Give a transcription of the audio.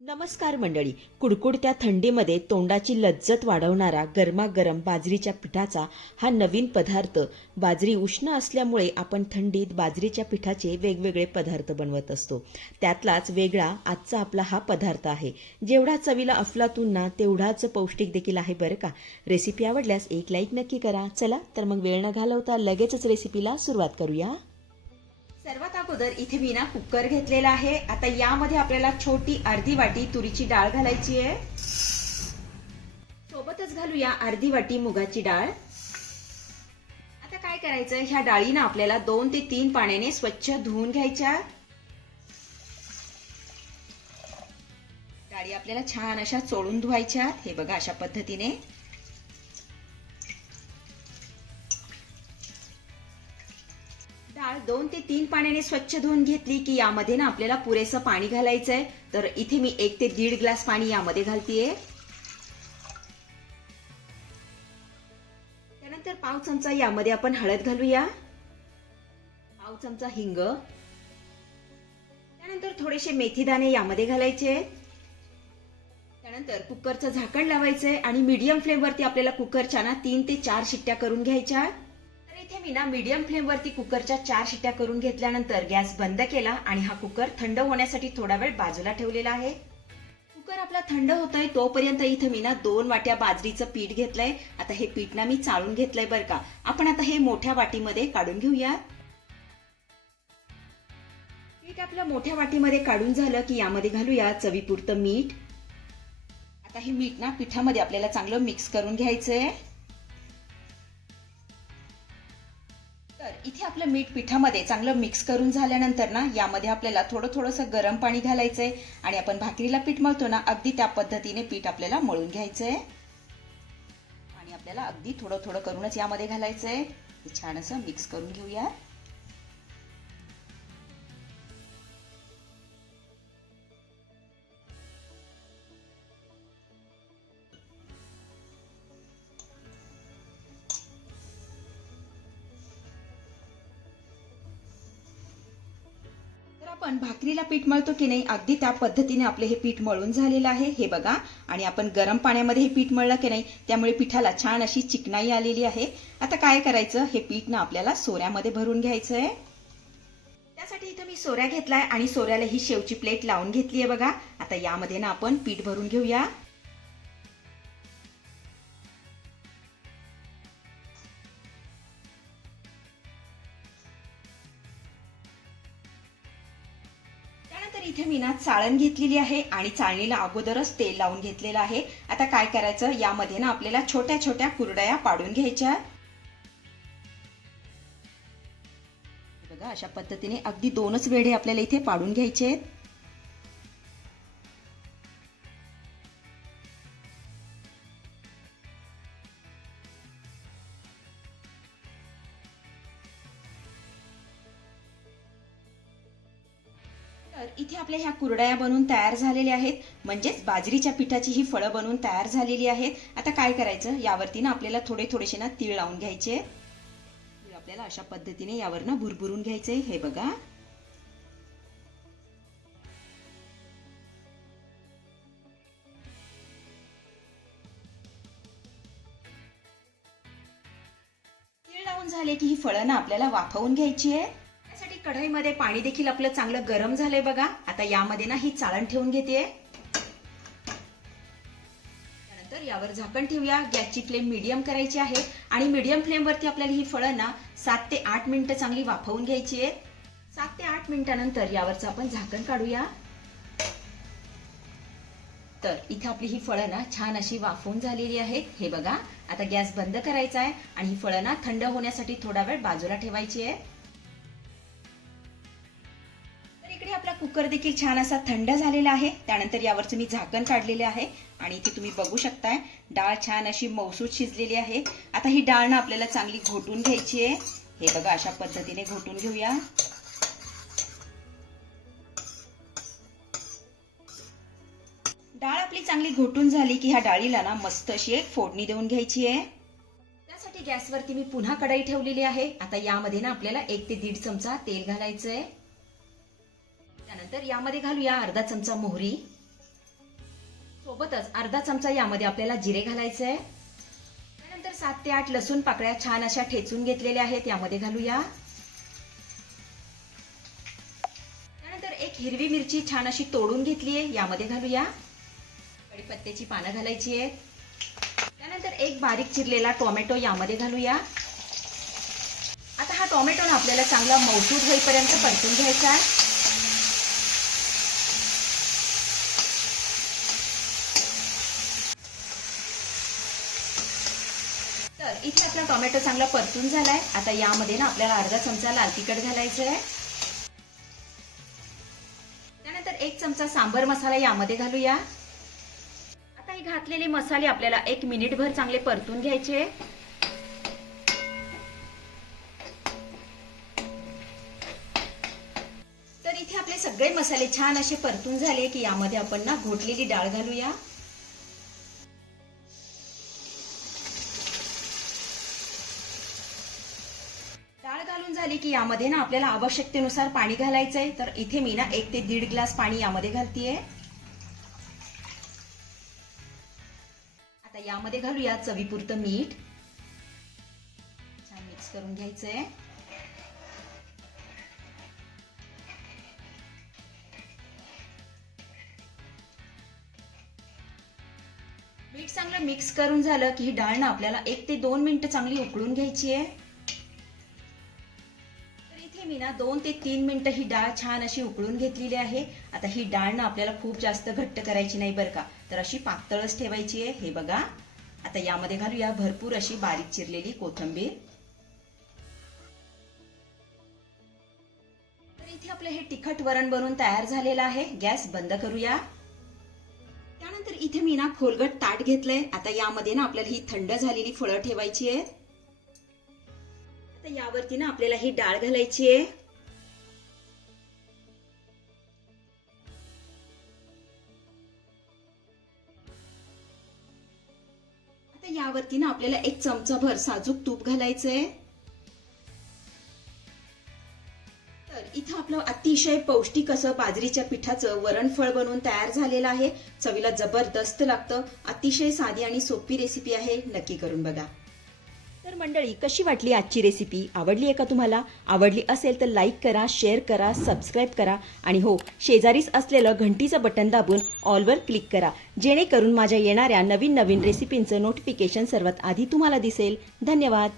नमस्कार मंडळी. कुडकुडत्या थंडीमध्ये तोंडाची लज्जत वाढवणारा गरमागरम बाजरीच्या पिठाचा हा नवीन पदार्थ. बाजरी उष्ण असल्यामुळे आपण थंडीत बाजरीच्या पिठाचे वेगवेगळे पदार्थ बनवत असतो. त्यातलाच वेगळा आजचा आपला हा पदार्थ आहे. जेवढा चवीला अफलातून ना तेवढाच पौष्टिक देखील आहे बरं का. रेसिपी आवडल्यास एक लाईक नक्की करा. चला तर मग वेळ न घालवता लगेचच रेसिपीला सुरुवात करूया. सर्वात अगोदर इथे मी ना कुकर घेतलेला आहे. आता यामध्ये आपल्याला छोटी अर्धी वाटी तुरीची डाळ घालायची आहे. सोबतच घालूया अर्धी वाटी मुगाची डाळ. आता काय करायचं, ह्या डाळीना आपल्याला 2 ते 3 पाण्याने स्वच्छ धुवून घ्यायच्या. डाळी आपल्याला छान अशा चोळून धुवायच्या. हे बघा अशा पद्धतीने. डाळ 2 ते 3 पाण्याने स्वच्छ धुवून घेतली की यामध्ये ना आपल्याला पुरेसं पाणी घालायचंय. तर इथे मी 1 ते 1.5 ग्लास पाणी यामध्ये घालतेय. त्यानंतर पाव चमचा यामध्ये आपण हळद घालूया, पाव चमचा हिंग, त्यानंतर थोडेसे मेथी दाणे यामध्ये घालायचे. त्यानंतर कुकरचं झाकण लावायचंय आणि मीडियम फ्लेम वरती आपल्याला कुकरच्या ना 3 ते 4 शिट्ट्या करून घ्यायच्या. इथे मी ना मीडियम फ्लेम वरती कुकरच्या 4 शिट्ट्या करून घेतल्यानंतर गॅस बंद केला आणि हा कुकर थंड होण्यासाठी थोडा वेळ बाजूला ठेवलेला आहे. कुकर आपला थंड होतोय तोपर्यंत इथे मी ना 2 वाट्या बाजरीचं पीठ घेतलंय. आता हे पीठ ना मी चाळून घेतलंय बरं का. आपण आता हे मोठ्या वाटीमध्ये काढून घेऊया. पीठ आपल्या मोठ्या वाटीमध्ये काढून झालं की यामध्ये घालूया चवीपुरतं मीठ. आता हे मीठ ना पिठामध्ये आपल्याला चांगलं मिक्स करून घ्यायचंय. तर इथे आपलं मीठ पिठामध्ये चांगलं मिक्स करून झाल्यानंतर ना यामध्ये आपल्याला थोडंसं गरम पाणी घालायचंय आणि आपण भाकरीला पीठ मळतो ना अगदी त्या पद्धतीने पीठ आपल्याला मळून घ्यायचंय. आणि आपल्याला अगदी थोडं करूनच यामध्ये घालायचंय. हे छान असं मिक्स करून घेऊया. आपण भाकरीला पीठ मळतो की नाही अगदी त्या पद्धतीने आपले हे पीठ मळून झालेलं आहे. हे बघा. आणि आपण गरम पाण्यामध्ये हे पीठ मळलं की नाही त्यामुळे पिठाला छान अशी चिकनाई आलेली आहे. आता काय करायचं, हे पीठ ना आपल्याला सोऱ्यामध्ये भरून घ्यायचंय. त्यासाठी इथं मी सोऱ्या घेतलाय आणि सोऱ्याला ही शेवची प्लेट लावून घेतली आहे बघा. आता यामध्ये ना आपण पीठ भरून घेऊया. तर इथे मी ना चाळण घेतलेली आहे आणि चाळणीला अगोदरच तेल लावून घेतलेलं आहे. आता काय करायचं, यामध्ये ना आपल्याला छोट्या छोट्या कुरडया पाडून घ्यायच्या. बघा अशा पद्धतीने अगदी 2च वेढे आपल्याला इथे पाडून घ्यायचे आहेत. तर इथे आपल्या ह्या कुरडया बनवून तयार झालेल्या आहेत. म्हणजेच बाजरीच्या पिठाची ही फळं बनवून तयार झालेली आहेत. आता काय करायचं, यावरती ना आपल्याला थोडेसे ना तीळ लावून घ्यायचे. तीळ आपल्याला अशा पद्धतीने यावर ना भुरभुरून घ्यायचे. हे बघा. तीळ लावून झाले की ही फळं ना आपल्याला वाफवून घ्यायची आहे. कढईमध्ये पाणी देखील आपलं चांगलं गरम झालंय बघा. आता यामध्ये ना ही चाळण ठेवून घेते. त्यानंतर यावर झाकण ठेवूया. गॅसची फ्लेम मीडियम करायची आहे आणि मीडियम फ्लेम वरती आपल्याला ही फळं ना 7 ते 8 मिनिटं चांगली वाफवून घ्यायची आहेत. 7 ते 8 मिनिटानंतर यावरचं आपण झाकण काढूया. तर इथे आपली ही फळं ना छान अशी वाफवून झालेली आहेत. हे बघा. आता गॅस बंद करायचा आहे आणि ही फळं ना थंड होण्यासाठी थोडा वेळ बाजूला ठेवायची आहे. इकडे आपला कुकर देखील छान असा थंड झालेला आहे. त्यानंतर यावरचं मी झाकण काढलेले आहे आणि इथे तुम्ही बघू शकताय डाळ छान अशी मऊसूत शिजलेली आहे. आता ही डाळ ना आपल्याला चांगली घोटून घ्यायची आहे. हे बघा अशा पद्धतीने घोटून घेऊया. डाळ आपली चांगली घोटून झाली की ह्या डाळीला ना मस्त अशी एक फोडणी देऊन घ्यायची आहे. त्यासाठी गॅसवरती मी पुन्हा कढई ठेवलेली आहे. आता यामध्ये ना आपल्याला 1 ते 1.5 चमचा तेल घालायचंय. त्यानंतर यामध्ये घालूया अर्धा चमचा मोहरी, सोबतच अर्धा चमचा यामध्ये आपल्याला जिरे घालायचे आहे. त्यानंतर 7 ते 8 लसूण पाकळ्या छान अशा ठेचून घेतलेल्या आहेत, यामध्ये घालूया. त्यानंतर एक हिरवी मिरची छान अशी तोडून घेतली आहे, यामध्ये घालूया. कढीपत्त्याची पानं घालायची आहेत. त्यानंतर एक बारीक चिरलेला टोमॅटो यामध्ये घालूया. आता हा टोमॅटो ना आपल्याला चांगला मौसूद होईपर्यंत परतून घ्यायचा आहे. तर इथे आपला टोमॅटो चांगला परतून झालाय. आता यामध्ये ना आपल्याला अर्धा चमचा लाल तिखट घालायचं आहे. त्यानंतर 1 चमचा सांबर मसाला यामध्ये घालूया. आता हे घातलेले मसाले आपल्याला 1 मिनिटभर चांगले परतून घ्यायचे. तर इथे आपले सगळे मसाले छान असे परतून झाले की यामध्ये आपण ना घोटलेली डाळ घालूया. डाळ घालून झाली की यामध्ये ना आपल्याला आवश्यकतेनुसार पाणी घालायचंय. तर इथे मी ना 1 ते 1.5 ग्लास पाणी यामध्ये घालतीये. आता यामध्ये घालूया चवीपुरतं मीठ. छान मिक्स करून घ्यायचंय. मीठ चांगलं मिक्स करून झालं की ही डाळ ना आपल्याला 1 ते 2 मिनिटं चांगली उकळून घ्यायची आहे. तर इथे मी ना 2 ते 3 मिनिटं ही डाळ छान अशी उकळून घेतलेली आहे. आता ही डाळ ना आपल्याला खूप जास्त घट्ट करायची नाही बरं का, तर अशी पातळच ठेवायची आहे. हे बघा. आता यामध्ये घालूया भरपूर अशी बारीक चिरलेली कोथिंबीर. तर इथे आपलं हे तिखट वरण बनवून तयार झालेलं आहे. गॅस बंद करूया. त्यानंतर इथे मी ना खोलगट ताट घेतलंय. आता यामध्ये ना आपल्याला ही थंड झालेली फळं ठेवायची आहे. आता यावरती ना आपल्याला ही डाळ घालायची आहे. आता यावरती ना आपल्याला 1 चमचाभर साजूक तूप घालायचंय. तर इथं आपलं अतिशय पौष्टिक असं बाजरीच्या पिठाचं वरणफळ बनवून तयार झालेलं आहे. चवीला जबरदस्त लागतं. अतिशय साधी आणि सोपी रेसिपी आहे. नक्की करून बघा. तर मंडळी, कशी वाटली आजची रेसिपी? आवडली आहे का तुम्हाला? आवडली असेल तर लाईक करा, शेअर करा, सबस्क्राईब करा आणि हो, शेजारीच असलेलं घंटीचं बटन दाबून ऑलवर क्लिक करा, जेणेकरून माझ्या येणाऱ्या नवीन रेसिपींचं नोटिफिकेशन सर्वात आधी तुम्हाला दिसेल. धन्यवाद.